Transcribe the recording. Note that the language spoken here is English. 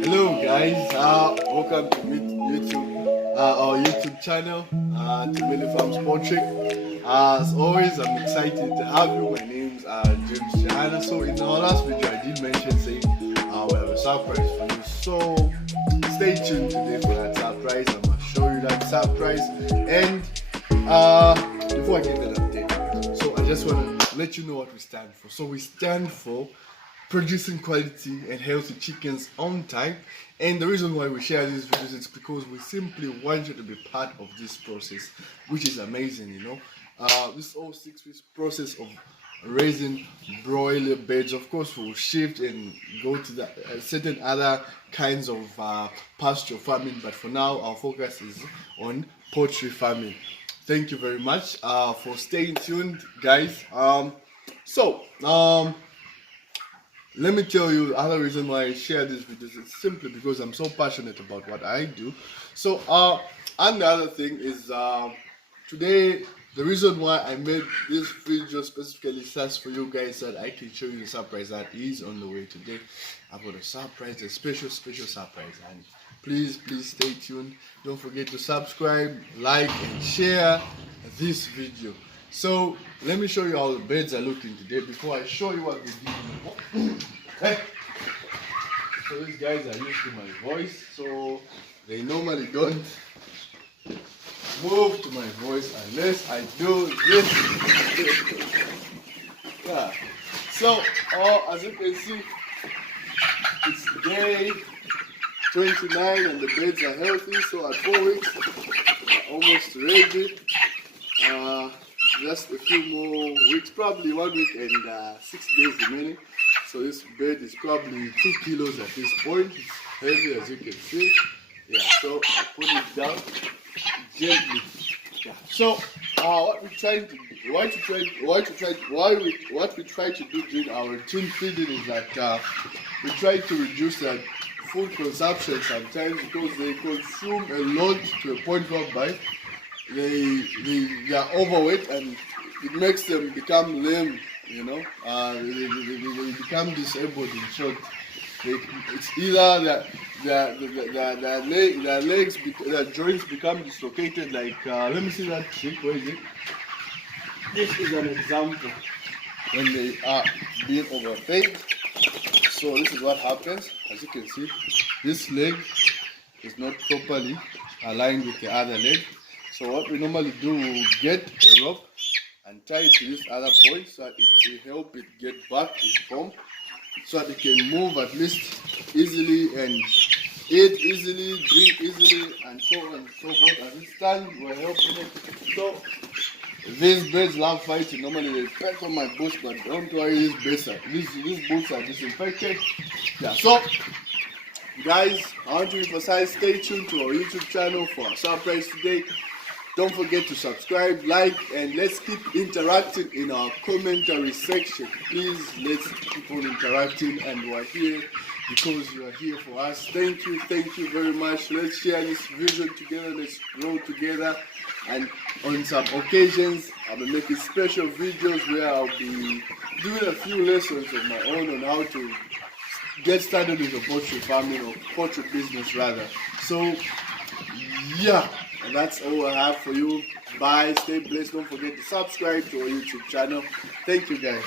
Hello guys, welcome to our YouTube channel, to Millie Farms Poultry. As always, I'm excited to have you. My name's James Johanna. So in our last video, I did mention saying we have a surprise for you. So stay tuned today for that surprise. I'm gonna show you that surprise. And before I give that update, so I just want to let you know what we stand for. So we stand for producing quality and healthy chickens on time, and the reason why we share these videos is because we simply want you to be part of this process, which is amazing. This whole 6 weeks process of raising broiler birds, of course, will shift and go to the certain other kinds of pasture farming, but for now our focus is on poultry farming. Thank you very much for staying tuned, guys. Let me tell you the other reason why I share these videos. It's simply because I'm so passionate about what I do. So, and the other thing is, today, the reason why I made this video specifically just for you guys, that I can show you the surprise that is on the way today. I've got a surprise, a special surprise, and please stay tuned. Don't forget to subscribe, like, and share this video. So let me show you how the birds are looking today before I show you what they do. Hey. So these guys are used to my voice, so they normally don't move to my voice unless I do this. Yeah. So as you can see, it's day 29 and the birds are healthy. So at 4 weeks, they're almost ready. Just a few more weeks, probably 1 week and 6 days remaining. So this bird is probably 2 kilos at this point. It's heavy, as you can see. Yeah, so I put it down gently. Yeah. So what we try to do, what we try to do during our routine feeding is that we try to reduce that food consumption sometimes, because they consume a lot to a point whereby they are overweight, and it makes them become lame. They become disabled. In short, it's either their legs, their joints become dislocated. Like let me see that trick. Where is it? This is an example when they are being overfed. So this is what happens. As you can see, this leg is not properly aligned with the other leg. So what we normally do, we get a rope and tie it to this other point, so that it will help it get back in form, so that it can move at least easily and eat easily, drink easily, and so on and so forth. As it stands, we're helping it. So these birds love fighting. Normally they fight on my boots, but don't worry, these boots are disinfected. Yeah. So guys, I want to emphasize, stay tuned to our YouTube channel for our surprise today. Don't forget to subscribe, like, and let's keep interacting in our commentary section. Please, let's keep on interacting, and we're here because you are here for us. Thank you very much. Let's share this vision together, let's grow together, and on some occasions I'll be making special videos where I'll be doing a few lessons of my own on how to get started with a poultry farming, or poultry business rather. So yeah, and that's all I have for you. Bye, stay blessed. Don't forget to subscribe to our YouTube channel. Thank you guys.